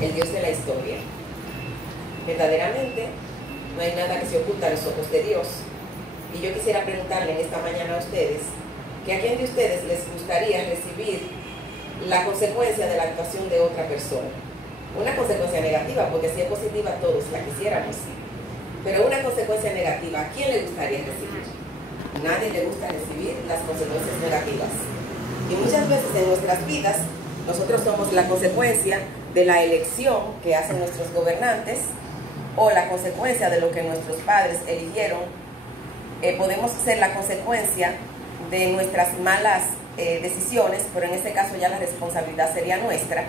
el Dios de la historia. Verdaderamente, no hay nada que se oculta a los ojos de Dios. Y yo quisiera preguntarle en esta mañana a ustedes, que a quién de ustedes les gustaría recibir la consecuencia de la actuación de otra persona. Una consecuencia negativa, porque si es positiva todos la quisiéramos, pero una consecuencia negativa, ¿a quién le gustaría recibir? Nadie le gusta recibir las consecuencias negativas. Y muchas veces en nuestras vidas, nosotros somos la consecuencia de la elección que hacen nuestros gobernantes o la consecuencia de lo que nuestros padres eligieron. Podemos ser la consecuencia de nuestras malas decisiones, pero en ese caso ya la responsabilidad sería nuestra.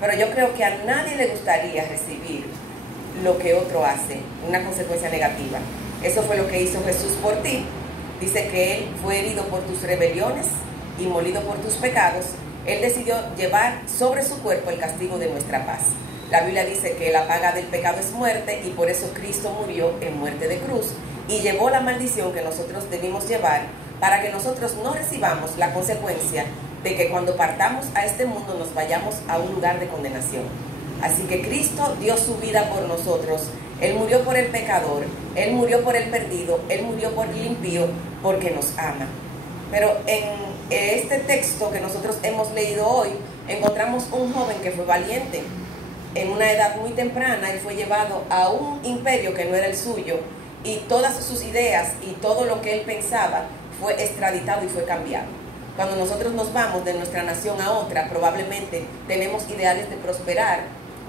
Pero yo creo que a nadie le gustaría recibir lo que otro hace, una consecuencia negativa. Eso fue lo que hizo Jesús por ti. Dice que Él fue herido por tus rebeliones y molido por tus pecados. Él decidió llevar sobre su cuerpo el castigo de nuestra paz. La Biblia dice que la paga del pecado es muerte, y por eso Cristo murió en muerte de cruz y llevó la maldición que nosotros debimos llevar, para que nosotros no recibamos la consecuencia de que cuando partamos a este mundo nos vayamos a un lugar de condenación. Así que Cristo dio su vida por nosotros. Él murió por el pecador, Él murió por el perdido, Él murió por el impío, porque nos ama. Pero en este texto que nosotros hemos leído hoy, encontramos un joven que fue valiente. En una edad muy temprana, él fue llevado a un imperio que no era el suyo, y todas sus ideas y todo lo que él pensaba fue extraditado y fue cambiado. Cuando nosotros nos vamos de nuestra nación a otra, probablemente tenemos ideales de prosperar.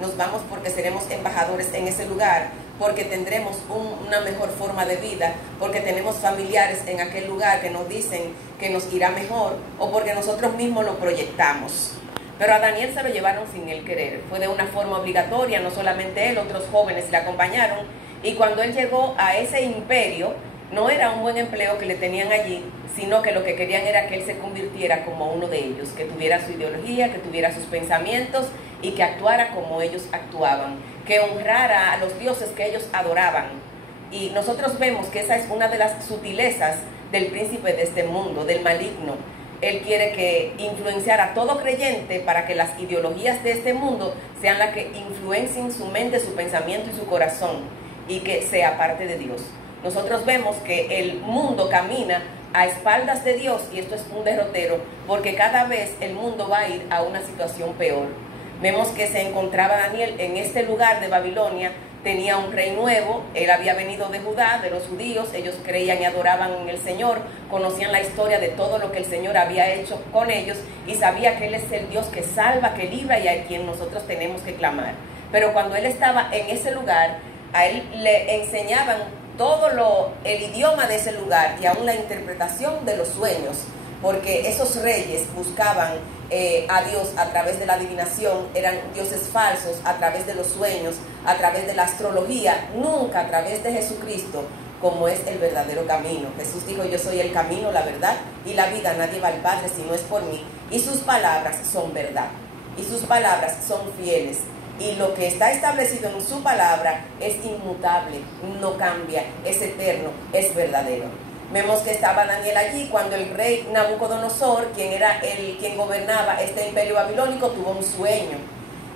Nos vamos porque seremos embajadores en ese lugar, porque tendremos una mejor forma de vida, porque tenemos familiares en aquel lugar que nos dicen que nos irá mejor, o porque nosotros mismos lo proyectamos. Pero a Daniel se lo llevaron sin él querer. Fue de una forma obligatoria, no solamente él, otros jóvenes le acompañaron. Y cuando él llegó a ese imperio, no era un buen empleo que le tenían allí, sino que lo que querían era que él se convirtiera como uno de ellos, que tuviera su ideología, que tuviera sus pensamientos y que actuara como ellos actuaban, que honrara a los dioses que ellos adoraban. Y nosotros vemos que esa es una de las sutilezas del príncipe de este mundo, del maligno. Él quiere que influenciar a todo creyente para que las ideologías de este mundo sean las que influencien su mente, su pensamiento y su corazón, y que sea parte de Dios. Nosotros vemos que el mundo camina a espaldas de Dios, y esto es un derrotero, porque cada vez el mundo va a ir a una situación peor. Vemos que se encontraba Daniel en este lugar de Babilonia, tenía un rey nuevo, él había venido de Judá, de los judíos, ellos creían y adoraban en el Señor, conocían la historia de todo lo que el Señor había hecho con ellos, y sabía que Él es el Dios que salva, que libra, y a quien nosotros tenemos que clamar. Pero cuando él estaba en ese lugar, a él le enseñaban todo el idioma de ese lugar, y aún la interpretación de los sueños, porque esos reyes buscaban a Dios a través de la adivinación, eran dioses falsos a través de los sueños, a través de la astrología, nunca a través de Jesucristo, como es el verdadero camino. Jesús dijo: yo soy el camino, la verdad y la vida, nadie va al Padre si no es por mí, y sus palabras son verdad, y sus palabras son fieles. Y lo que está establecido en su palabra es inmutable, no cambia, es eterno, es verdadero. Vemos que estaba Daniel allí cuando el rey Nabucodonosor, quien era quien gobernaba este imperio babilónico, tuvo un sueño.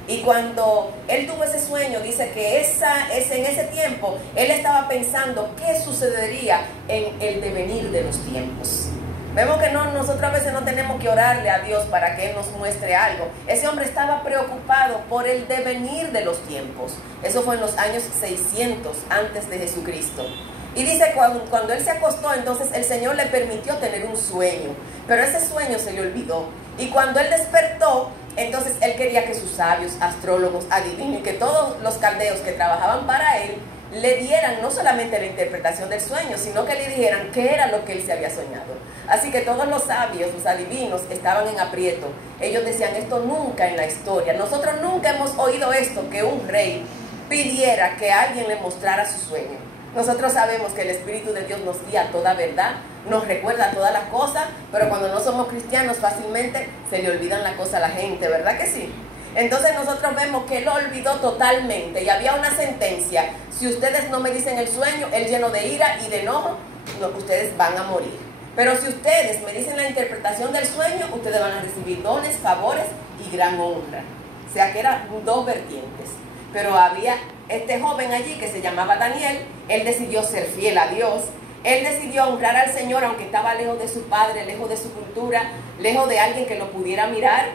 Y cuando él tuvo ese sueño, dice que en ese tiempo él estaba pensando qué sucedería en el devenir de los tiempos. Vemos que nosotros a veces no tenemos que orarle a Dios para que Él nos muestre algo. Ese hombre estaba preocupado por el devenir de los tiempos. Eso fue en los años 600 antes de Jesucristo. Y dice, cuando él se acostó, entonces el Señor le permitió tener un sueño. Pero ese sueño se le olvidó. Y cuando él despertó, entonces él quería que sus sabios, astrólogos, adivinos, y que todos los caldeos que trabajaban para él, le dieran no solamente la interpretación del sueño, sino que le dijeran qué era lo que él se había soñado. Así que todos los sabios, los adivinos, estaban en aprieto. Ellos decían: esto nunca en la historia, nosotros nunca hemos oído esto, que un rey pidiera que alguien le mostrara su sueño. Nosotros sabemos que el Espíritu de Dios nos guía a toda verdad, nos recuerda todas las cosas, pero cuando no somos cristianos fácilmente se le olvidan las cosas a la gente, ¿verdad que sí? Entonces nosotros vemos que él lo olvidó totalmente, y había una sentencia: si ustedes no me dicen el sueño, él lleno de ira y de enojo, ustedes van a morir. Pero si ustedes me dicen la interpretación del sueño, ustedes van a recibir dones, favores y gran honra. O sea que eran dos vertientes. Pero había este joven allí que se llamaba Daniel. Él decidió ser fiel a Dios. Él decidió honrar al Señor aunque estaba lejos de su padre, lejos de su cultura, lejos de alguien que lo pudiera mirar.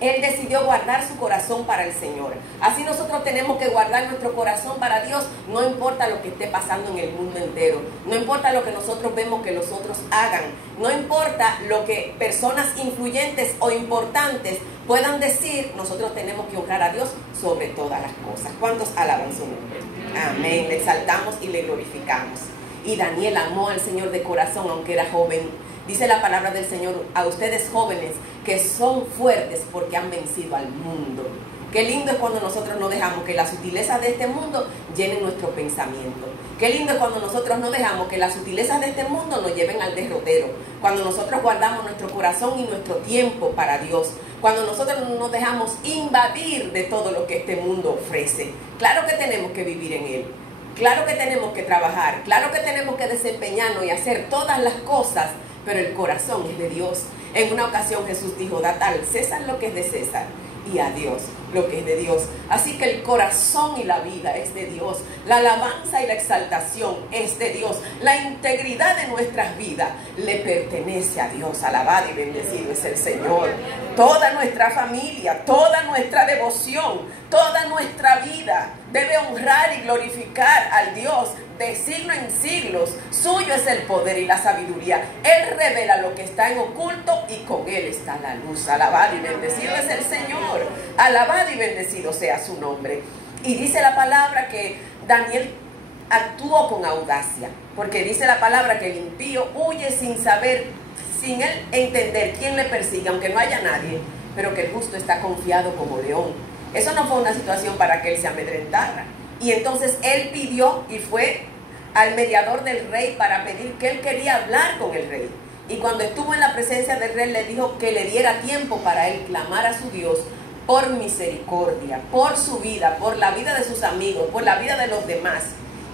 Él decidió guardar su corazón para el Señor. Así nosotros tenemos que guardar nuestro corazón para Dios, no importa lo que esté pasando en el mundo entero, no importa lo que nosotros vemos que los otros hagan, no importa lo que personas influyentes o importantes puedan decir, nosotros tenemos que honrar a Dios sobre todas las cosas. ¿Cuántos alaban su nombre? Amén, le exaltamos y le glorificamos. Y Daniel amó al Señor de corazón aunque era joven. Dice la palabra del Señor a ustedes jóvenes que son fuertes porque han vencido al mundo. Qué lindo es cuando nosotros no dejamos que las sutilezas de este mundo llenen nuestro pensamiento. Qué lindo es cuando nosotros no dejamos que las sutilezas de este mundo nos lleven al derrotero. Cuando nosotros guardamos nuestro corazón y nuestro tiempo para Dios. Cuando nosotros no nos dejamos invadir de todo lo que este mundo ofrece. Claro que tenemos que vivir en él. Claro que tenemos que trabajar. Claro que tenemos que desempeñarnos y hacer todas las cosas. Pero el corazón es de Dios. En una ocasión Jesús dijo, dad al César lo que es de César y a Dios lo que es de Dios. Así que el corazón y la vida es de Dios. La alabanza y la exaltación es de Dios. La integridad de nuestras vidas le pertenece a Dios. Alabado y bendecido es el Señor. Toda nuestra familia, toda nuestra devoción, toda nuestra vida debe honrar y glorificar al Dios de siglo en siglos. Suyo es el poder y la sabiduría. Él revela lo que está en oculto y con Él está la luz. Alabado y bendecido es el Señor. Alabado y bendecido sea su nombre. Y dice la palabra que Daniel actuó con audacia, porque dice la palabra que el impío huye sin saber, sin él entender quién le persigue, aunque no haya nadie, pero que el justo está confiado como león. Eso no fue una situación para que él se amedrentara. Y entonces él pidió y fue al mediador del rey para pedir que él quería hablar con el rey. Y cuando estuvo en la presencia del rey le dijo que le diera tiempo para él clamar a su Dios por misericordia, por su vida, por la vida de sus amigos, por la vida de los demás.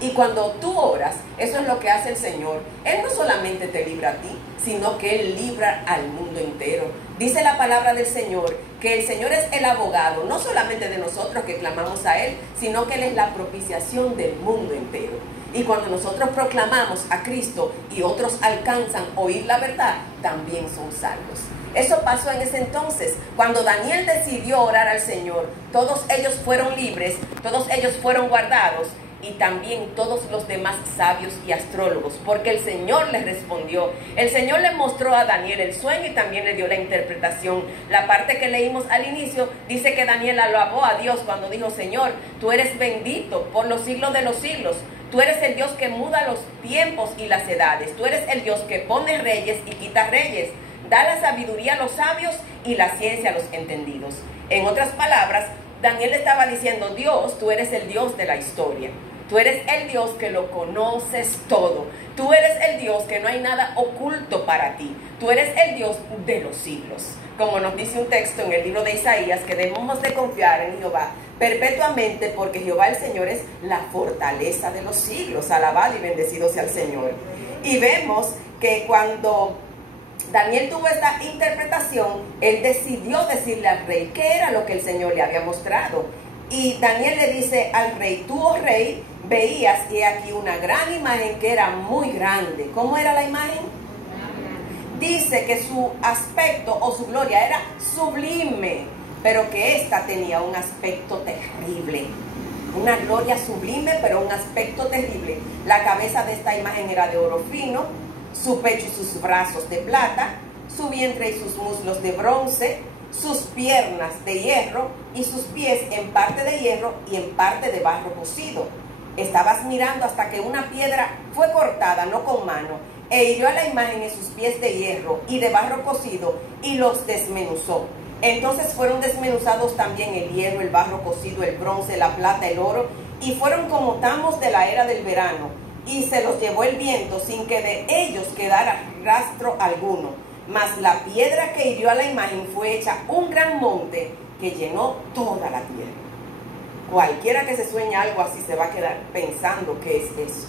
Y cuando tú oras, eso es lo que hace el Señor. Él no solamente te libra a ti, sino que Él libra al mundo entero. Dice la palabra del Señor que el Señor es el abogado, no solamente de nosotros que clamamos a Él, sino que Él es la propiciación del mundo entero. Y cuando nosotros proclamamos a Cristo y otros alcanzan oír la verdad, también son salvos. Eso pasó en ese entonces. Cuando Daniel decidió orar al Señor, todos ellos fueron libres, todos ellos fueron guardados, y también todos los demás sabios y astrólogos, porque el Señor les respondió. El Señor le mostró a Daniel el sueño y también le dio la interpretación. La parte que leímos al inicio dice que Daniel alabó a Dios cuando dijo, Señor, tú eres bendito por los siglos de los siglos. Tú eres el Dios que muda los tiempos y las edades. Tú eres el Dios que pone reyes y quita reyes. Da la sabiduría a los sabios y la ciencia a los entendidos. En otras palabras, Daniel estaba diciendo, Dios, tú eres el Dios de la historia. Tú eres el Dios que lo conoces todo. Tú eres el Dios que no hay nada oculto para ti. Tú eres el Dios de los siglos. Como nos dice un texto en el libro de Isaías, que debemos de confiar en Jehová perpetuamente, porque Jehová el Señor es la fortaleza de los siglos. Alabado y bendecido sea el Señor. Y vemos que cuando Daniel tuvo esta interpretación, él decidió decirle al rey qué era lo que el Señor le había mostrado. Y Daniel le dice al rey, tú, oh rey, veías que aquí una gran imagen que era muy grande. ¿Cómo era la imagen? Dice que su aspecto o su gloria era sublime, pero que ésta tenía un aspecto terrible. Una gloria sublime, pero un aspecto terrible. La cabeza de esta imagen era de oro fino, su pecho y sus brazos de plata, su vientre y sus muslos de bronce, sus piernas de hierro y sus pies en parte de hierro y en parte de barro cocido. Estabas mirando hasta que una piedra fue cortada, no con mano, e hirió a la imagen en sus pies de hierro y de barro cocido y los desmenuzó. Entonces fueron desmenuzados también el hierro, el barro cocido, el bronce, la plata, el oro, y fueron como tamos de la era del verano, y se los llevó el viento sin que de ellos quedara rastro alguno. Mas la piedra que hirió a la imagen fue hecha un gran monte que llenó toda la tierra. Cualquiera que se sueñe algo así se va a quedar pensando qué es eso.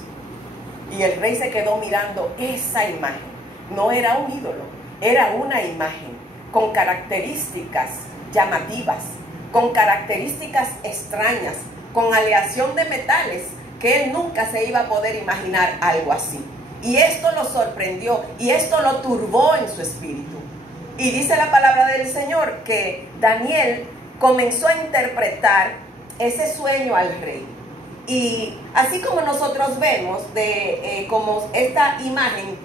Y el rey se quedó mirando esa imagen. No era un ídolo, era una imagen con características llamativas, con características extrañas, con aleación de metales, que él nunca se iba a poder imaginar algo así. Y esto lo sorprendió y esto lo turbó en su espíritu. Y dice la palabra del Señor que Daniel comenzó a interpretar ese sueño al rey. Y así como nosotros vemos de cómo esta imagen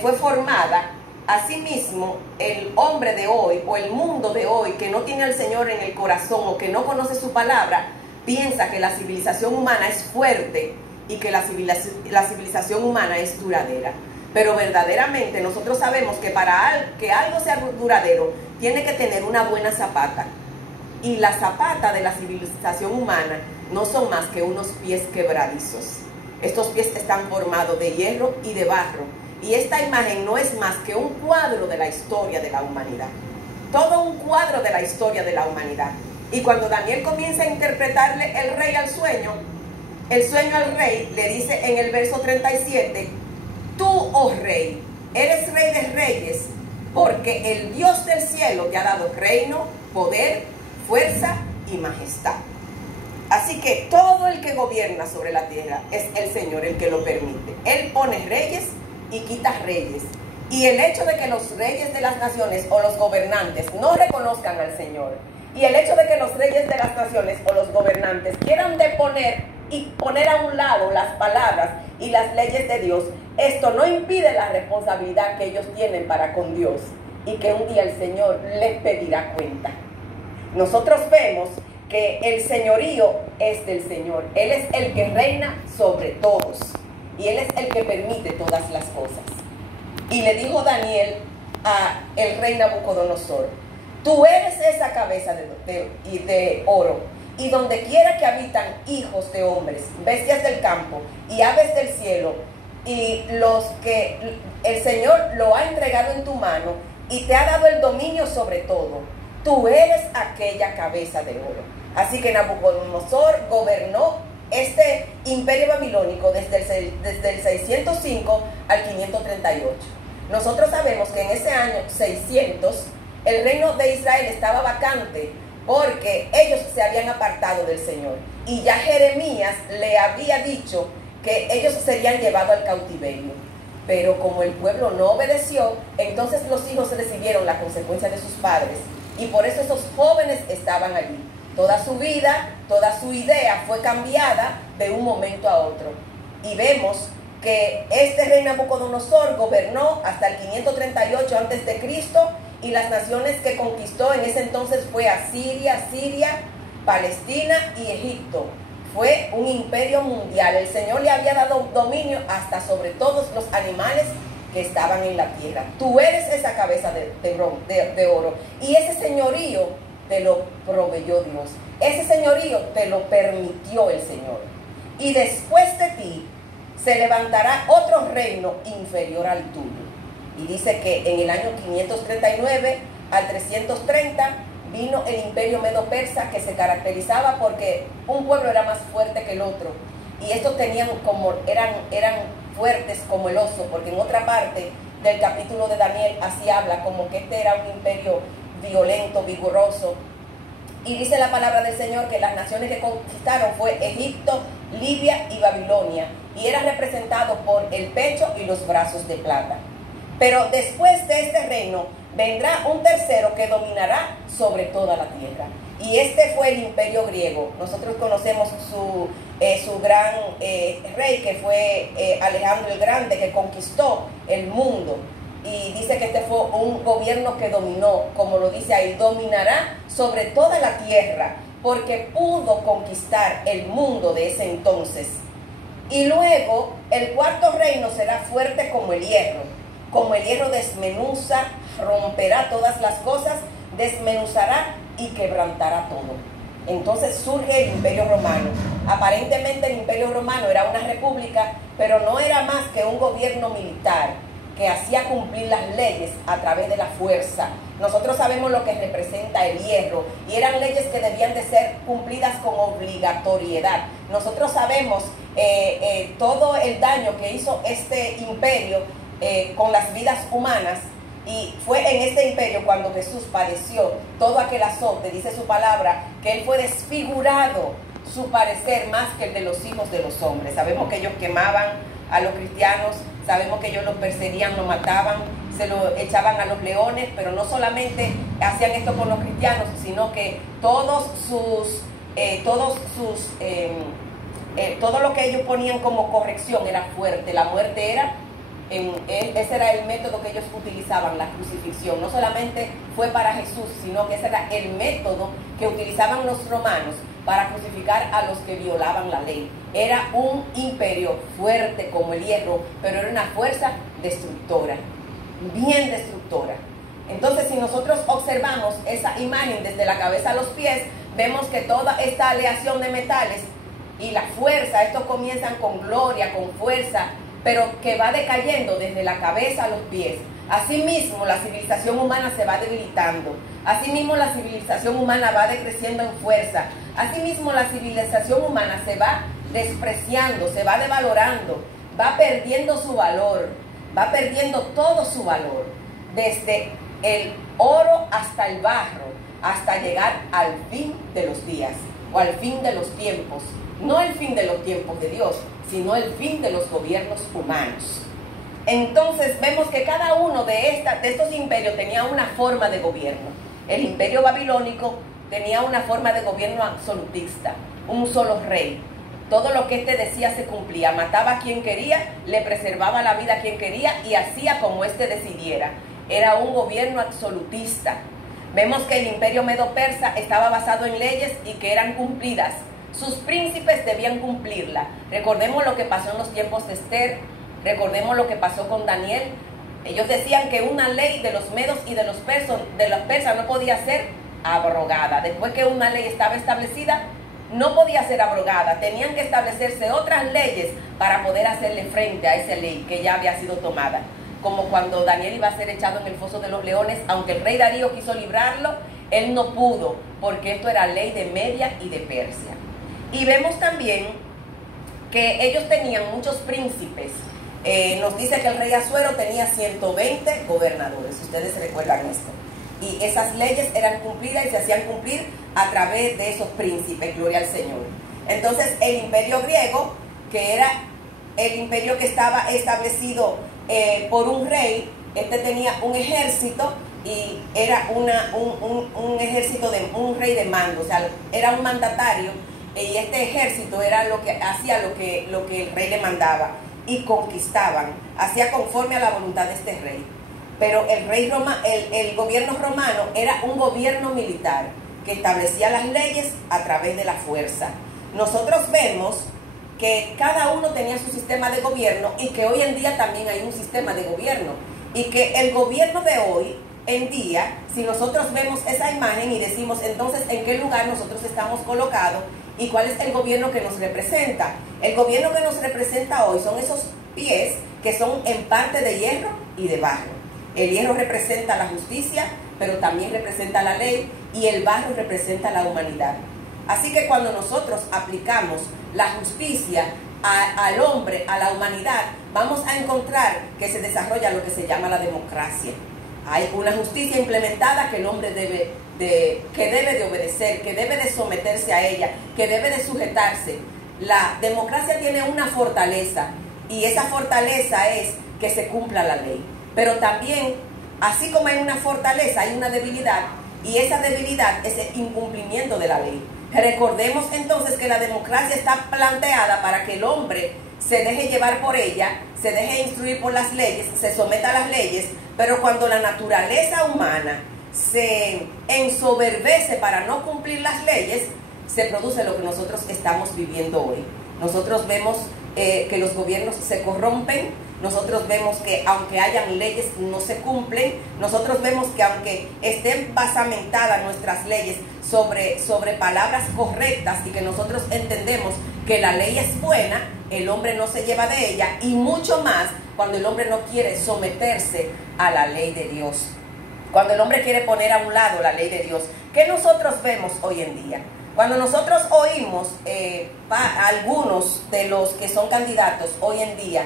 fue formada, asimismo el hombre de hoy o el mundo de hoy que no tiene al Señor en el corazón o que no conoce su palabra, piensa que la civilización humana es fuerte y que la civilización humana es duradera. Pero verdaderamente nosotros sabemos que para que algo sea duradero tiene que tener una buena zapata. Y la zapata de la civilización humana no son más que unos pies quebradizos. Estos pies están formados de hierro y de barro. Y esta imagen no es más que un cuadro de la historia de la humanidad. Todo un cuadro de la historia de la humanidad. Y cuando Daniel comienza a interpretarle el rey al sueño, el sueño al rey le dice en el verso 37, tú, oh rey, eres rey de reyes, porque el Dios del cielo te ha dado reino, poder, fuerza y majestad. Así que todo el que gobierna sobre la tierra es el Señor el que lo permite. Él pone reyes y quita reyes. Y el hecho de que los reyes de las naciones o los gobernantes no reconozcan al Señor, y el hecho de que los reyes de las naciones o los gobernantes quieran deponer y poner a un lado las palabras y las leyes de Dios, esto no impide la responsabilidad que ellos tienen para con Dios y que un día el Señor les pedirá cuenta. Nosotros vemos que el señorío es del Señor. Él es el que reina sobre todos y Él es el que permite todas las cosas. Y le dijo Daniel a el rey Nabucodonosor, tú eres esa cabeza de oro, y donde quiera que habitan hijos de hombres, bestias del campo y aves del cielo, y los que el Señor lo ha entregado en tu mano y te ha dado el dominio sobre todo, tú eres aquella cabeza de oro. Así que Nabucodonosor gobernó este imperio babilónico desde el 605 al 538. Nosotros sabemos que en ese año 600 el reino de Israel estaba vacante porque ellos se habían apartado del Señor. Y ya Jeremías le había dicho que ellos serían llevados al cautiverio. Pero como el pueblo no obedeció, entonces los hijos recibieron la consecuencia de sus padres. Y por eso esos jóvenes estaban allí. Toda su vida, toda su idea fue cambiada de un momento a otro. Y vemos que este rey Nabucodonosor gobernó hasta el 538 a.C., y las naciones que conquistó en ese entonces fue Asiria, Siria, Palestina y Egipto. Fue un imperio mundial. El Señor le había dado dominio hasta sobre todos los animales que estaban en la tierra. Tú eres esa cabeza de oro. Y ese señorío te lo proveyó Dios. Ese señorío te lo permitió el Señor. Y después de ti se levantará otro reino inferior al tuyo. Y dice que en el año 539 al 330 vino el imperio medo-persa, que se caracterizaba porque un pueblo era más fuerte que el otro. Y estos tenían eran fuertes como el oso, porque en otra parte del capítulo de Daniel así habla como que este era un imperio violento, vigoroso. Y dice la palabra del Señor que las naciones que conquistaron fue Egipto, Libia y Babilonia. Y era representado por el pecho y los brazos de plata. Pero después de este reino vendrá un tercero que dominará sobre toda la tierra. Y este fue el imperio griego. Nosotros conocemos su gran rey, que fue Alejandro el Grande, que conquistó el mundo. Y dice que este fue un gobierno que dominó, como lo dice ahí, dominará sobre toda la tierra, porque pudo conquistar el mundo de ese entonces. Y luego el cuarto reino será fuerte como el hierro. Como el hierro desmenuza, romperá todas las cosas, desmenuzará y quebrantará todo. Entonces surge el Imperio Romano. Aparentemente el Imperio Romano era una república, pero no era más que un gobierno militar que hacía cumplir las leyes a través de la fuerza. Nosotros sabemos lo que representa el hierro, y eran leyes que debían de ser cumplidas con obligatoriedad. Nosotros sabemos todo el daño que hizo este imperio con las vidas humanas, Y fue en este imperio cuando Jesús padeció todo aquel azote, dice su palabra, que él fue desfigurado su parecer más que el de los hijos de los hombres. Sabemos que ellos quemaban a los cristianos, sabemos que ellos los perseguían, los mataban, se lo echaban a los leones, pero no solamente hacían esto con los cristianos, sino que todo lo que ellos ponían como corrección era fuerte. La muerte era, ese era el método que ellos utilizaban, la crucifixión. No solamente fue para Jesús, sino que ese era el método que utilizaban los romanos para crucificar a los que violaban la ley. Era un imperio fuerte como el hierro, pero era una fuerza destructora, bien destructora. Entonces, si nosotros observamos esa imagen desde la cabeza a los pies, vemos que toda esta aleación de metales y la fuerza, estos comienzan con gloria, con fuerza, pero que va decayendo desde la cabeza a los pies. Asimismo, la civilización humana se va debilitando. Asimismo, la civilización humana va decreciendo en fuerza. Asimismo, la civilización humana se va despreciando, se va devalorando, va perdiendo su valor, va perdiendo todo su valor, desde el oro hasta el barro, hasta llegar al fin de los días o al fin de los tiempos. No el fin de los tiempos de Dios, sino el fin de los gobiernos humanos. Entonces vemos que cada uno de estos imperios tenía una forma de gobierno. El imperio babilónico tenía una forma de gobierno absolutista, un solo rey. Todo lo que éste decía se cumplía, mataba a quien quería, le preservaba la vida a quien quería y hacía como éste decidiera. Era un gobierno absolutista. Vemos que el imperio medo-persa estaba basado en leyes y que eran cumplidas. Sus príncipes debían cumplirla. Recordemos lo que pasó en los tiempos de Esther, recordemos lo que pasó con Daniel. Ellos decían que una ley de los medos y de los persas no podía ser abrogada. Después que una ley estaba establecida, no podía ser abrogada. Tenían que establecerse otras leyes para poder hacerle frente a esa ley que ya había sido tomada. Como cuando Daniel iba a ser echado en el foso de los leones, aunque el rey Darío quiso librarlo, él no pudo, porque esto era ley de Media y de Persia. Y vemos también que ellos tenían muchos príncipes. Nos dice que el rey Asuero tenía 120 gobernadores, ustedes se recuerdan esto. Y esas leyes eran cumplidas y se hacían cumplir a través de esos príncipes, gloria al Señor. Entonces el imperio griego, que era el imperio que estaba establecido por un rey, este tenía un ejército y era un ejército de un rey de mando, o sea, era un mandatario. Y este ejército era lo que hacía lo que el rey le mandaba y conquistaban, hacía conforme a la voluntad de este rey. Pero el gobierno romano era un gobierno militar que establecía las leyes a través de la fuerza. Nosotros vemos que cada uno tenía su sistema de gobierno y que hoy en día también hay un sistema de gobierno. Y que el gobierno de hoy en día, si nosotros vemos esa imagen y decimos entonces en qué lugar nosotros estamos colocados, ¿y cuál es el gobierno que nos representa? El gobierno que nos representa hoy son esos pies que son en parte de hierro y de barro. El hierro representa la justicia, pero también representa la ley, y el barro representa la humanidad. Así que cuando nosotros aplicamos la justicia al hombre, a la humanidad, vamos a encontrar que se desarrolla lo que se llama la democracia. Hay una justicia implementada que el hombre debe de obedecer, que debe de someterse a ella, que debe de sujetarse. La democracia tiene una fortaleza, y esa fortaleza es que se cumpla la ley. Pero también, así como hay una fortaleza, hay una debilidad, y esa debilidad es el incumplimiento de la ley. Recordemos entonces que la democracia está planteada para que el hombre se deje llevar por ella, se deje instruir por las leyes, se someta a las leyes, pero cuando la naturaleza humana se ensoberbece para no cumplir las leyes, se produce lo que nosotros estamos viviendo hoy. Nosotros vemos que los gobiernos se corrompen, nosotros vemos que aunque hayan leyes no se cumplen, nosotros vemos que aunque estén basamentadas nuestras leyes sobre palabras correctas y que nosotros entendemos que la ley es buena, el hombre no se lleva de ella, y mucho más cuando el hombre no quiere someterse a la ley de Dios. Cuando el hombre quiere poner a un lado la ley de Dios. ¿Qué nosotros vemos hoy en día? Cuando nosotros oímos algunos de los que son candidatos hoy en día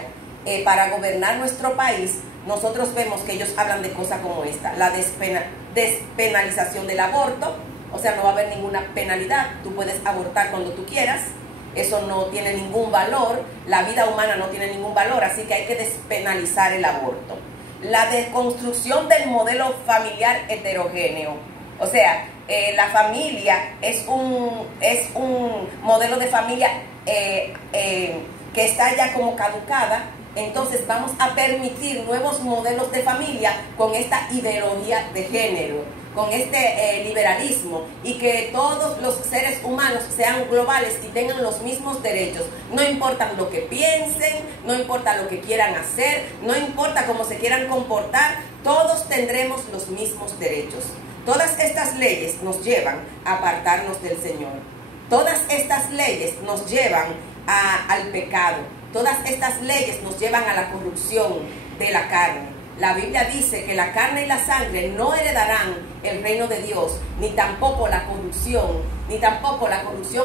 para gobernar nuestro país, nosotros vemos que ellos hablan de cosas como esta, la despenalización del aborto, o sea, no va a haber ninguna penalidad, tú puedes abortar cuando tú quieras, eso no tiene ningún valor, la vida humana no tiene ningún valor, así que hay que despenalizar el aborto. La deconstrucción del modelo familiar heterogéneo, o sea, la familia es un modelo de familia que está ya como caducada. Entonces vamos a permitir nuevos modelos de familia con esta ideología de género, con este liberalismo, y que todos los seres humanos sean globales y tengan los mismos derechos. No importa lo que piensen, no importa lo que quieran hacer, no importa cómo se quieran comportar, todos tendremos los mismos derechos. Todas estas leyes nos llevan a apartarnos del Señor. Todas estas leyes nos llevan al pecado. Todas estas leyes nos llevan a la corrupción de la carne. La Biblia dice que la carne y la sangre no heredarán el reino de Dios, ni tampoco la corrupción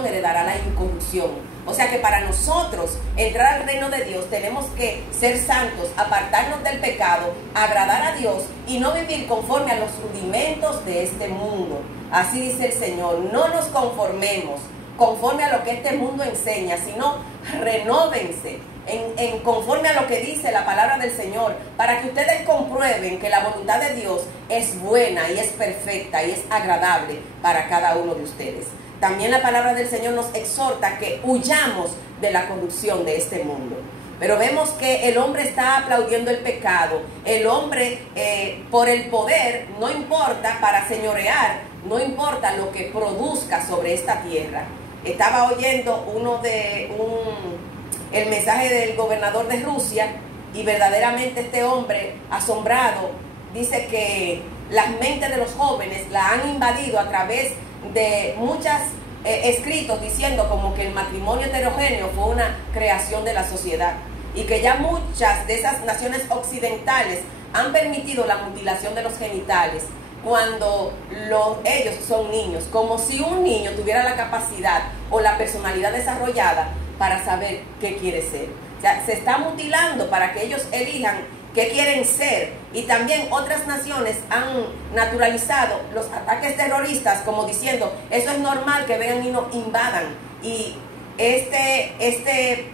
heredará la incorrupción. O sea que para nosotros entrar al reino de Dios tenemos que ser santos, apartarnos del pecado, agradar a Dios y no vivir conforme a los rudimentos de este mundo. Así dice el Señor, no nos conformemos conforme a lo que este mundo enseña, sino renóvense conforme a lo que dice la palabra del Señor, para que ustedes comprueben que la voluntad de Dios es buena y es perfecta y es agradable para cada uno de ustedes. También la palabra del Señor nos exhorta que huyamos de la corrupción de este mundo. Pero vemos que el hombre está aplaudiendo el pecado. El hombre, por el poder, no importa, para señorear, no importa lo que produzca sobre esta tierra. Estaba oyendo el mensaje del gobernador de Rusia, y verdaderamente este hombre, asombrado, dice que las mentes de los jóvenes la han invadido a través de muchos escritos diciendo como que el matrimonio heterogéneo fue una creación de la sociedad, y que ya muchas de esas naciones occidentales han permitido la mutilación de los genitales cuando ellos son niños, como si un niño tuviera la capacidad o la personalidad desarrollada para saber qué quiere ser. O sea, se está mutilando para que ellos elijan qué quieren ser. Y también otras naciones han naturalizado los ataques terroristas como diciendo, eso es normal que vengan y nos invadan. Y este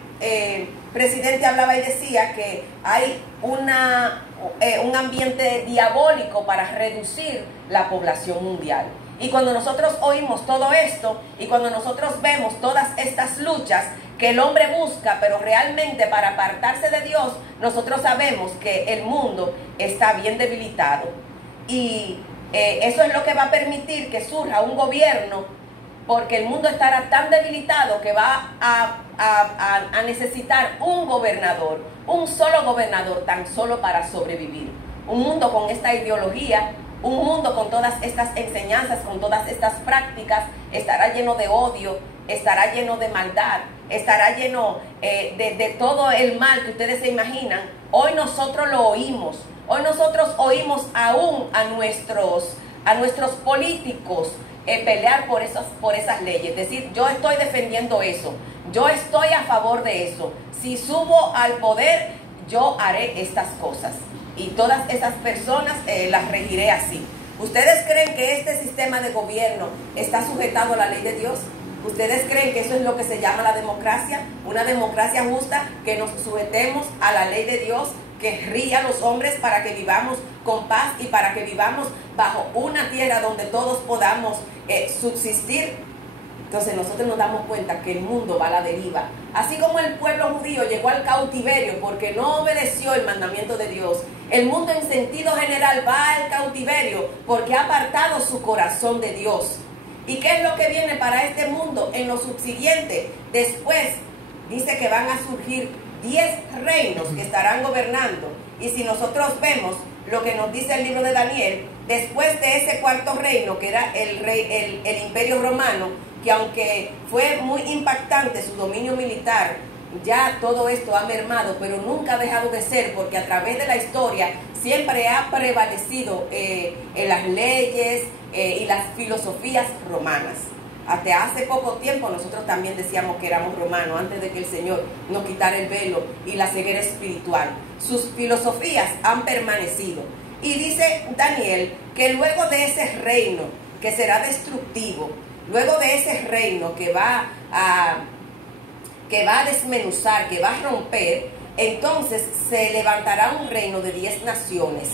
presidente hablaba y decía que hay un ambiente diabólico para reducir la población mundial. Y cuando nosotros oímos todo esto, y cuando nosotros vemos todas estas luchas que el hombre busca, pero realmente para apartarse de Dios, nosotros sabemos que el mundo está bien debilitado. Y eso es lo que va a permitir que surja un gobierno, porque el mundo estará tan debilitado que va a necesitar un gobernador, un solo gobernador, tan solo para sobrevivir. Un mundo con esta ideología, un mundo con todas estas enseñanzas, con todas estas prácticas, estará lleno de odio, estará lleno de maldad, estará lleno de todo el mal que ustedes se imaginan. Hoy nosotros lo oímos, hoy nosotros oímos aún a nuestros políticos pelear por esas leyes, es decir, yo estoy defendiendo eso, yo estoy a favor de eso, si subo al poder yo haré estas cosas, y todas esas personas las regiré así. ¿Ustedes creen que este sistema de gobierno está sujetado a la ley de Dios? ¿Ustedes creen que eso es lo que se llama la democracia? Una democracia justa, que nos sujetemos a la ley de Dios, que ría a los hombres para que vivamos con paz y para que vivamos bajo una tierra donde todos podamos subsistir. Entonces nosotros nos damos cuenta que el mundo va a la deriva. Así como el pueblo judío llegó al cautiverio porque no obedeció el mandamiento de Dios, el mundo en sentido general va al cautiverio porque ha apartado su corazón de Dios. ¿Y qué es lo que viene para este mundo en lo subsiguiente? Después dice que van a surgir 10 reinos que estarán gobernando. Y si nosotros vemos lo que nos dice el libro de Daniel, después de ese cuarto reino, que era el imperio romano, que aunque fue muy impactante su dominio militar, ya todo esto ha mermado, pero nunca ha dejado de ser, porque a través de la historia siempre ha prevalecido las leyes y las filosofías romanas. Hasta hace poco tiempo nosotros también decíamos que éramos romanos, antes de que el Señor nos quitara el velo y la ceguera espiritual. Sus filosofías han permanecido. Y dice Daniel que luego de ese reino que será destructivo, luego de ese reino que va a desmenuzar, que va a romper, entonces se levantará un reino de 10 naciones.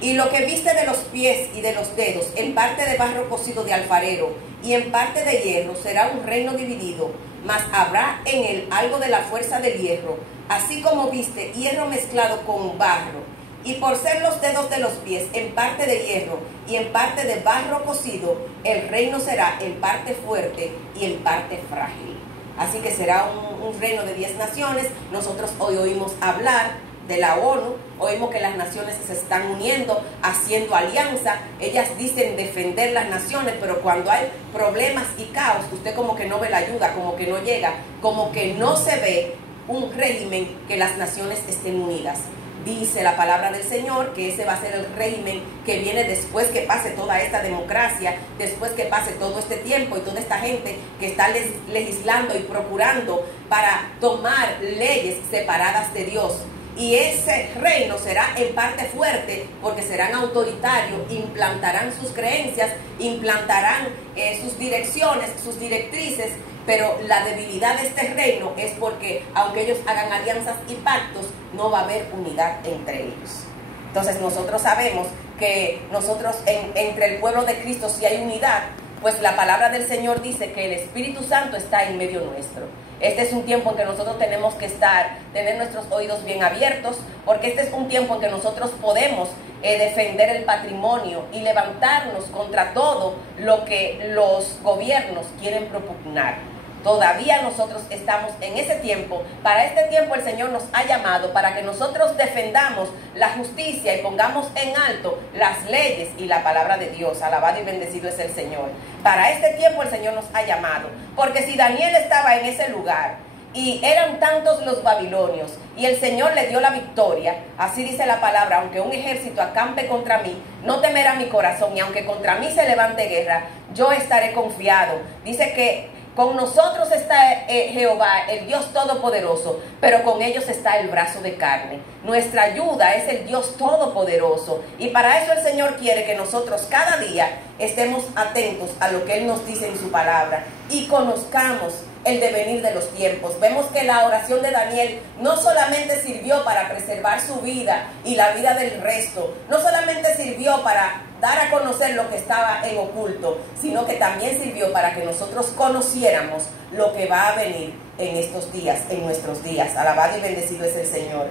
Y lo que viste de los pies y de los dedos, en parte de barro cocido de alfarero y en parte de hierro, será un reino dividido, mas habrá en él algo de la fuerza del hierro, así como viste hierro mezclado con barro. Y por ser los dedos de los pies en parte de hierro y en parte de barro cocido, el reino será en parte fuerte y en parte frágil. Así que será un reino de 10 naciones. Nosotros hoy oímos hablar de la ONU, oímos que las naciones se están uniendo, haciendo alianza. Ellas dicen defender las naciones, pero cuando hay problemas y caos, usted como que no ve la ayuda, como que no llega, como que no se ve un régimen que las naciones estén unidas. Dice la palabra del Señor que ese va a ser el régimen que viene después que pase toda esta democracia, después que pase todo este tiempo y toda esta gente que está legislando y procurando para tomar leyes separadas de Dios. Y ese reino será en parte fuerte porque serán autoritarios, implantarán sus creencias, implantarán sus direcciones, sus directrices, pero la debilidad de este reino es porque aunque ellos hagan alianzas y pactos, no va a haber unidad entre ellos. Entonces nosotros sabemos que nosotros entre el pueblo de Cristo sí hay unidad, pues la palabra del Señor dice que el Espíritu Santo está en medio nuestro. Este es un tiempo en que nosotros tenemos que tener nuestros oídos bien abiertos, porque este es un tiempo en que nosotros podemos defender el patrimonio y levantarnos contra todo lo que los gobiernos quieren propugnar. Todavía nosotros estamos en ese tiempo. Para este tiempo el Señor nos ha llamado para que nosotros defendamos la justicia y pongamos en alto las leyes y la palabra de Dios. Alabado y bendecido es el Señor. Para este tiempo el Señor nos ha llamado, porque si Daniel estaba en ese lugar y eran tantos los babilonios y el Señor le dio la victoria, así dice la palabra: aunque un ejército acampe contra mí, no temerá mi corazón, y aunque contra mí se levante guerra, yo estaré confiado. Dice que con nosotros está Jehová, el Dios Todopoderoso, pero con ellos está el brazo de carne. Nuestra ayuda es el Dios Todopoderoso. Y para eso el Señor quiere que nosotros cada día estemos atentos a lo que Él nos dice en su palabra y conozcamos el devenir de los tiempos. Vemos que la oración de Daniel no solamente sirvió para preservar su vida y la vida del resto, no solamente sirvió para dar a conocer lo que estaba en oculto, sino que también sirvió para que nosotros conociéramos lo que va a venir en estos días, en nuestros días. Alabado y bendecido es el Señor.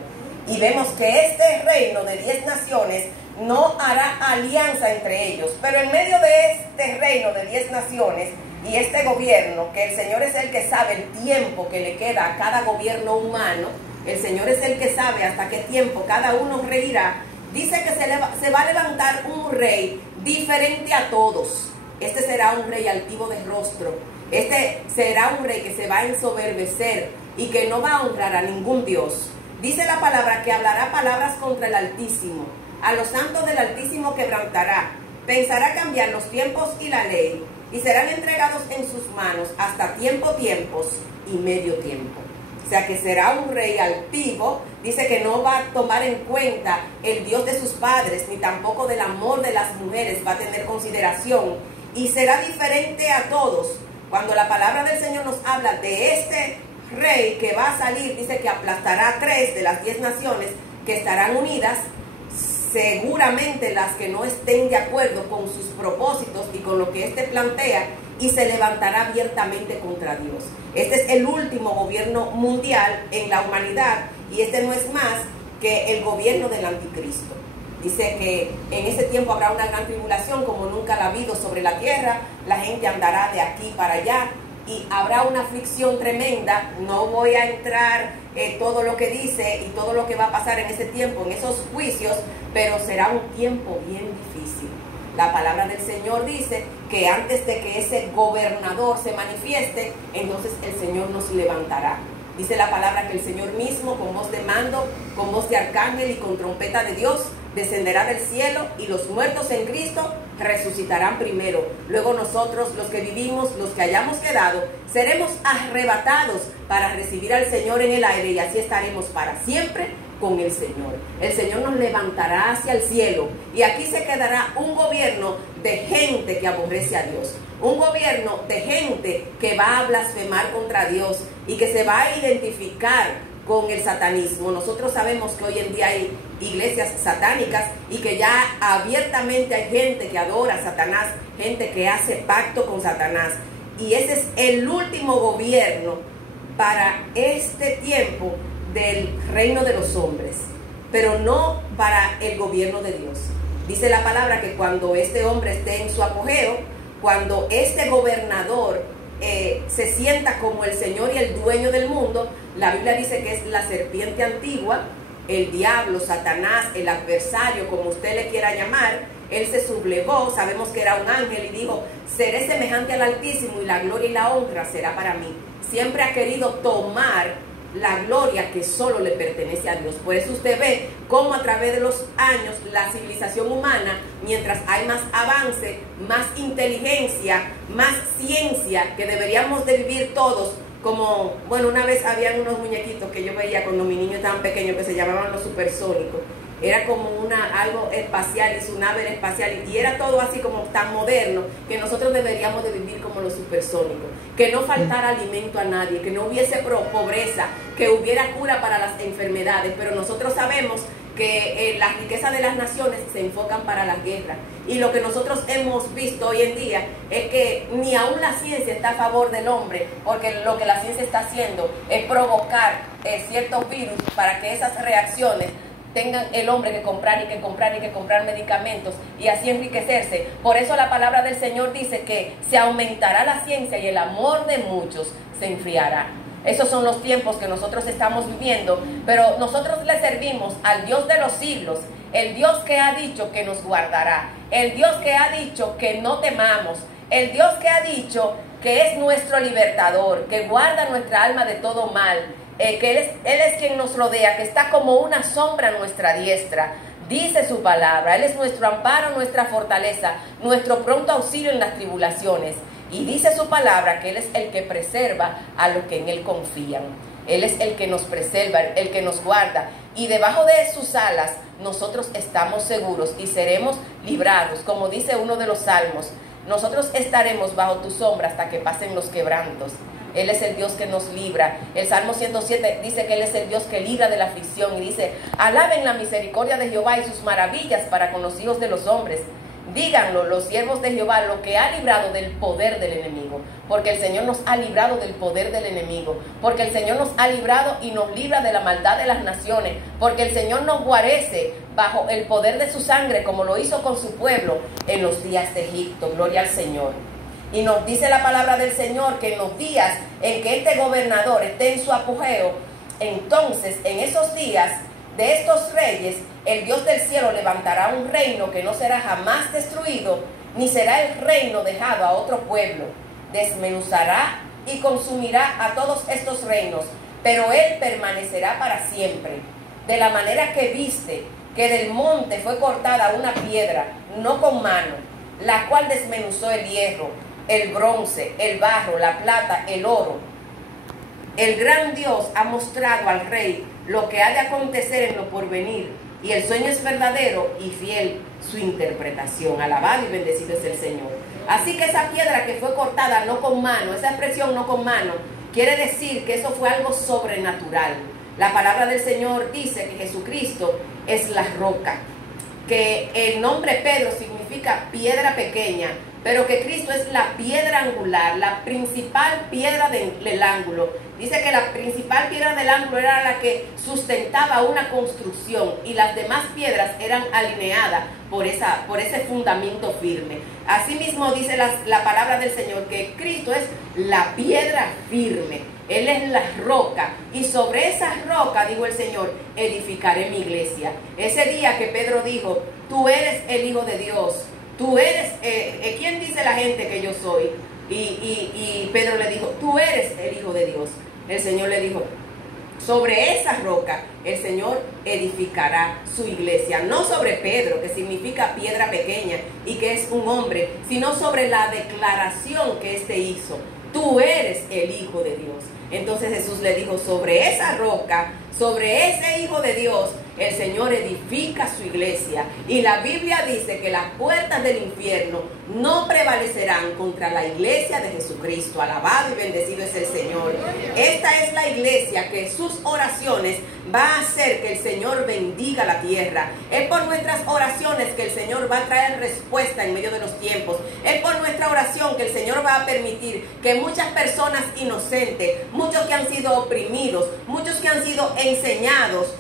Y vemos que este reino de 10 naciones no hará alianza entre ellos, pero en medio de este reino de 10 naciones y este gobierno, que el Señor es el que sabe el tiempo que le queda a cada gobierno humano, el Señor es el que sabe hasta qué tiempo cada uno reirá. Dice que se va a levantar un rey diferente a todos. Este será un rey altivo de rostro. Este será un rey que se va a ensoberbecer y que no va a honrar a ningún Dios. Dice la palabra que hablará palabras contra el Altísimo. A los santos del Altísimo quebrantará. Pensará cambiar los tiempos y la ley, y serán entregados en sus manos hasta tiempos y medio tiempo. O sea que será un rey altivo. Dice que no va a tomar en cuenta el Dios de sus padres, ni tampoco del amor de las mujeres va a tener consideración, y será diferente a todos. Cuando la palabra del Señor nos habla de este rey que va a salir, dice que aplastará a 3 de las 10 naciones que estarán unidas, seguramente las que no estén de acuerdo con sus propósitos y con lo que éste plantea, y se levantará abiertamente contra Dios. Este es el último gobierno mundial en la humanidad, y este no es más que el gobierno del anticristo. Dice que en ese tiempo habrá una gran tribulación como nunca la ha habido sobre la tierra. La gente andará de aquí para allá y habrá una aflicción tremenda. No voy a entrar en todo lo que dice y todo lo que va a pasar en ese tiempo, en esos juicios, pero será un tiempo bien difícil. La palabra del Señor dice que antes de que ese gobernador se manifieste, entonces el Señor nos levantará. Dice la palabra que el Señor mismo, con voz de mando, con voz de arcángel y con trompeta de Dios, descenderá del cielo, y los muertos en Cristo resucitarán primero. Luego nosotros, los que vivimos, los que hayamos quedado, seremos arrebatados para recibir al Señor en el aire y así estaremos para siempre con el Señor. El Señor nos levantará hacia el cielo y aquí se quedará un gobierno de gente que aborrece a Dios. Un gobierno de gente que va a blasfemar contra Dios y que se va a identificar con el satanismo. Nosotros sabemos que hoy en día hay iglesias satánicas y que ya abiertamente hay gente que adora a Satanás, gente que hace pacto con Satanás. Y ese es el último gobierno para este tiempo del reino de los hombres, pero no para el gobierno de Dios. Dice la palabra que cuando este hombre esté en su apogeo, cuando este gobernador se sienta como el Señor y el dueño del mundo, la Biblia dice que es la serpiente antigua, el diablo, Satanás, el adversario, como usted le quiera llamar. Él se sublevó, sabemos que era un ángel y dijo: seré semejante al Altísimo y la gloria y la honra será para mí. Siempre ha querido tomar la gloria que solo le pertenece a Dios. Por eso usted ve cómo a través de los años la civilización humana, mientras hay más avance, más inteligencia, más ciencia, que deberíamos de vivir todos como, bueno, una vez habían unos muñequitos que yo veía cuando mi niño estaba pequeño que se llamaban los supersónicos. Era como algo espacial y su nave era espacial y era todo así como tan moderno que nosotros deberíamos de vivir como los supersónicos, que no faltara alimento a nadie, que no hubiese pobreza, que hubiera cura para las enfermedades, pero nosotros sabemos que las riquezas de las naciones se enfocan para las guerras y lo que nosotros hemos visto hoy en día es que ni aún la ciencia está a favor del hombre, porque lo que la ciencia está haciendo es provocar ciertos virus para que esas reacciones tengan el hombre que comprar y que comprar y que comprar medicamentos y así enriquecerse. Por eso la palabra del Señor dice que se aumentará la ciencia y el amor de muchos se enfriará. Esos son los tiempos que nosotros estamos viviendo, pero nosotros le servimos al Dios de los siglos, el Dios que ha dicho que nos guardará, el Dios que ha dicho que no temamos, el Dios que ha dicho que es nuestro libertador, que guarda nuestra alma de todo mal, que Él es quien nos rodea, que está como una sombra a nuestra diestra. Dice su palabra, Él es nuestro amparo, nuestra fortaleza, nuestro pronto auxilio en las tribulaciones. Y dice su palabra que Él es el que preserva a los que en Él confían. Él es el que nos preserva, el que nos guarda. Y debajo de sus alas nosotros estamos seguros y seremos librados. Como dice uno de los salmos, nosotros estaremos bajo tu sombra hasta que pasen los quebrantos. Él es el Dios que nos libra. El Salmo 107 dice que Él es el Dios que libra de la aflicción. Y dice: alaben la misericordia de Jehová y sus maravillas para con los hijos de los hombres. Díganlo los siervos de Jehová, lo que ha librado del poder del enemigo. Porque el Señor nos ha librado del poder del enemigo. Porque el Señor nos ha librado y nos libra de la maldad de las naciones. Porque el Señor nos guarece bajo el poder de su sangre, como lo hizo con su pueblo en los días de Egipto. Gloria al Señor. Y nos dice la palabra del Señor que en los días en que este gobernador esté en su apogeo, entonces en esos días de estos reyes, el Dios del cielo levantará un reino que no será jamás destruido, ni será el reino dejado a otro pueblo. Desmenuzará y consumirá a todos estos reinos, pero Él permanecerá para siempre. De la manera que viste que del monte fue cortada una piedra, no con mano, la cual desmenuzó el hierro, el bronce, el barro, la plata, el oro. El gran Dios ha mostrado al rey lo que ha de acontecer en lo porvenir, y el sueño es verdadero y fiel su interpretación. Alabado y bendecido es el Señor. Así que esa piedra que fue cortada no con mano, esa expresión no con mano, quiere decir que eso fue algo sobrenatural. La palabra del Señor dice que Jesucristo es la roca, que el nombre Pedro significa piedra pequeña, pero que Cristo es la piedra angular, la principal piedra del ángulo. Dice que la principal piedra del ángulo era la que sustentaba una construcción y las demás piedras eran alineadas por ese fundamento firme. Asimismo dice la palabra del Señor que Cristo es la piedra firme. Él es la roca y sobre esa roca, dijo el Señor, edificaré mi iglesia. Ese día que Pedro dijo: tú eres el Hijo de Dios, tú eres, ¿quién dice la gente que yo soy? Y Pedro le dijo: tú eres el Hijo de Dios. El Señor le dijo: Sobre esa roca el Señor edificará su iglesia. No sobre Pedro, que significa piedra pequeña y que es un hombre, sino sobre la declaración que éste hizo. Tú eres el Hijo de Dios. Entonces Jesús le dijo, sobre esa roca, sobre ese Hijo de Dios, el Señor edifica su iglesia. Y la Biblia dice que las puertas del infierno no prevalecerán contra la iglesia de Jesucristo. Alabado y bendecido es el Señor. Esta es la iglesia que sus oraciones va a hacer que el Señor bendiga la tierra. Es por nuestras oraciones que el Señor va a traer respuesta en medio de los tiempos. Es por nuestra oración que el Señor va a permitir que muchas personas inocentes, muchos que han sido oprimidos, muchos que han sido enseñados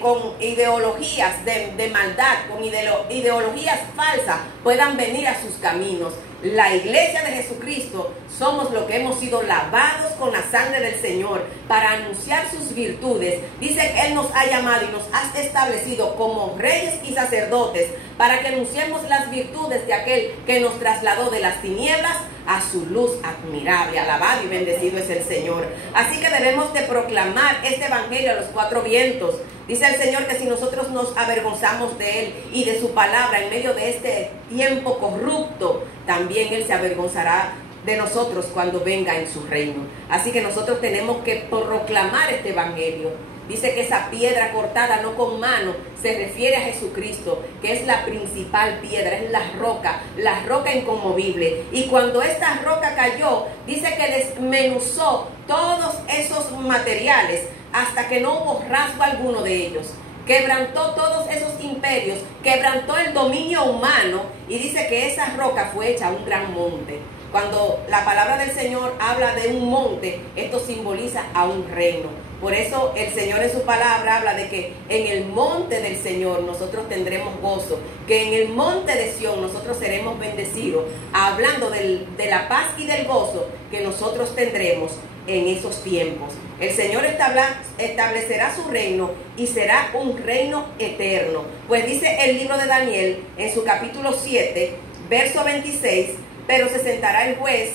con ideologías de maldad, con ideologías falsas, puedan venir a sus caminos. La iglesia de Jesucristo somos lo que hemos sido lavados con la sangre del Señor para anunciar sus virtudes. Dice que Él nos ha llamado y nos ha establecido como reyes y sacerdotes para que anunciemos las virtudes de aquel que nos trasladó de las tinieblas a su luz admirable. Alabado y bendecido es el Señor. Así que debemos de proclamar este evangelio a los cuatro vientos. Dice el Señor que si nosotros nos avergonzamos de Él y de su palabra en medio de este tiempo corrupto, también Él se avergonzará de nosotros cuando venga en su reino. Así que nosotros tenemos que proclamar este evangelio. Dice que esa piedra cortada no con mano se refiere a Jesucristo, que es la principal piedra, es la roca inconmovible. Y cuando esta roca cayó, dice que desmenuzó todos esos materiales hasta que no hubo rasgo alguno de ellos. Quebrantó todos esos imperios, quebrantó el dominio humano y dice que esa roca fue hecha un gran monte. Cuando la palabra del Señor habla de un monte, esto simboliza a un reino. Por eso el Señor en su palabra habla de que en el monte del Señor nosotros tendremos gozo, que en el monte de Sión nosotros seremos bendecidos, hablando de la paz y del gozo que nosotros tendremos en esos tiempos. El Señor establecerá su reino y será un reino eterno. Pues dice el libro de Daniel en su capítulo 7, verso 26, pero se sentará el juez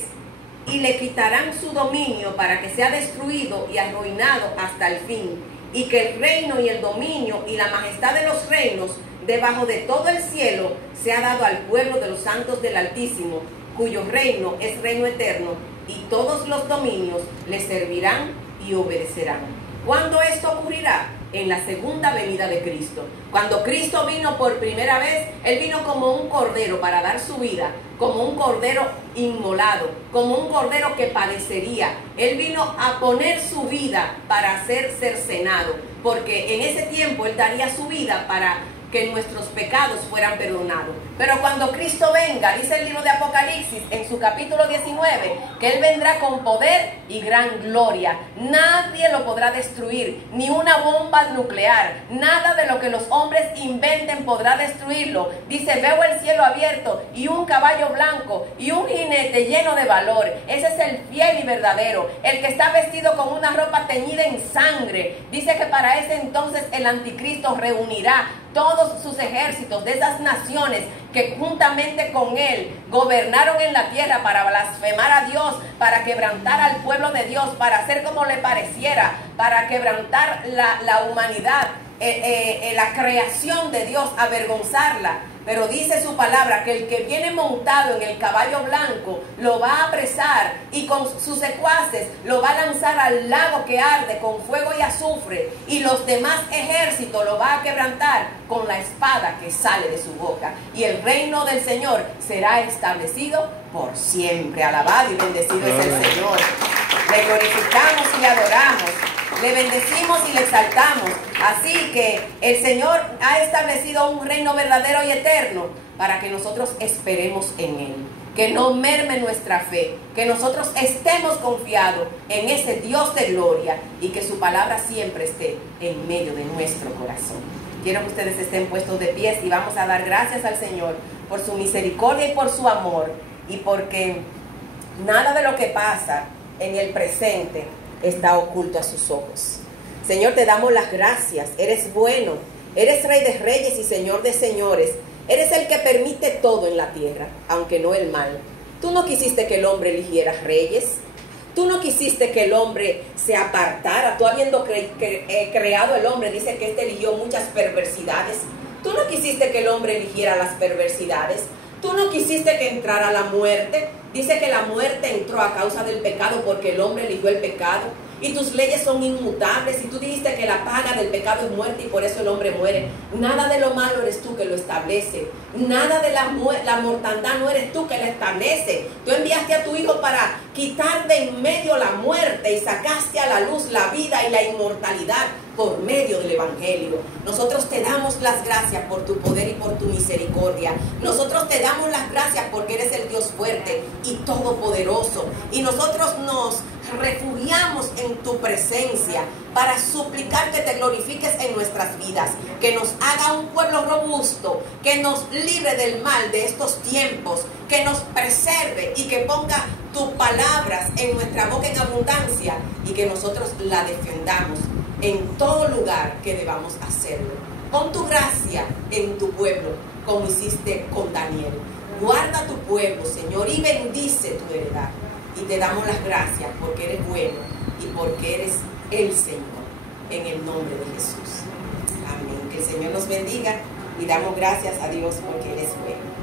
y le quitarán su dominio para que sea destruido y arruinado hasta el fin, y que el reino y el dominio y la majestad de los reinos debajo de todo el cielo sea dado al pueblo de los santos del Altísimo, cuyo reino es reino eterno, y todos los dominios le servirán y obedecerán. ¿Cuándo esto ocurrirá? En la segunda venida de Cristo. Cuando Cristo vino por primera vez, Él vino como un cordero para dar su vida, como un cordero inmolado, como un cordero que padecería. Él vino a poner su vida para ser cercenado, porque en ese tiempo Él daría su vida para que nuestros pecados fueran perdonados. Pero cuando Cristo venga, dice el libro de Apocalipsis en su capítulo 19, que Él vendrá con poder y gran gloria. Nadie lo podrá destruir, ni una bomba nuclear, nada de lo que los hombres inventen podrá destruirlo. Dice, veo el cielo abierto y un caballo blanco y un jinete lleno de valor. Ese es el fiel y verdadero, el que está vestido con una ropa teñida en sangre. Dice que para ese entonces el anticristo reunirá todos sus ejércitos de esas naciones que juntamente con él gobernaron en la tierra para blasfemar a Dios, para quebrantar al pueblo de Dios, para hacer como le pareciera, para quebrantar la humanidad, la creación de Dios, avergonzarla. Pero dice su palabra que el que viene montado en el caballo blanco lo va a apresar y con sus secuaces lo va a lanzar al lago que arde con fuego y azufre, y los demás ejércitos lo va a quebrantar con la espada que sale de su boca, y el reino del Señor será establecido por siempre. Alabado y bendecido es el Señor. Le glorificamos y le adoramos, le bendecimos y le exaltamos. Así que el Señor ha establecido un reino verdadero y eterno para que nosotros esperemos en Él, que no merme nuestra fe, que nosotros estemos confiados en ese Dios de gloria y que su palabra siempre esté en medio de nuestro corazón. Quiero que ustedes estén puestos de pies y vamos a dar gracias al Señor por su misericordia y por su amor, y porque nada de lo que pasa en el presente está oculto a sus ojos. Señor, te damos las gracias. Eres bueno, eres Rey de reyes y Señor de señores. Eres el que permite todo en la tierra, aunque no el mal. Tú no quisiste que el hombre eligiera reyes. Tú no quisiste que el hombre se apartara. Tú habiendo creado el hombre, dice que este eligió muchas perversidades. Tú no quisiste que el hombre eligiera las perversidades. Tú no quisiste que entrara la muerte. Dice que la muerte entró a causa del pecado porque el hombre eligió el pecado. Y tus leyes son inmutables. Y tú dijiste que la paga del pecado es muerte y por eso el hombre muere. Nada de lo malo eres tú que lo establece. Nada de la mortandad no eres tú que la establece. Tú enviaste a tu Hijo para quitar de en medio la muerte y sacaste a la luz la vida y la inmortalidad por medio del Evangelio. Nosotros te damos las gracias por tu poder y por tu misericordia. Nosotros te damos las gracias porque eres el Dios fuerte y todopoderoso. Y nosotros nos refugiamos en tu presencia para suplicar que te glorifiques en nuestras vidas, que nos haga un pueblo robusto, que nos libre del mal de estos tiempos, que nos preserve y que ponga tus palabras en nuestra boca en abundancia y que nosotros la defendamos en todo lugar que debamos hacerlo. Pon tu gracia en tu pueblo como hiciste con Daniel. Guarda tu pueblo, Señor, y bendice tu heredad. Y te damos las gracias porque eres bueno y porque eres el Señor, en el nombre de Jesús. Amén. Que el Señor nos bendiga y damos gracias a Dios porque Él es bueno.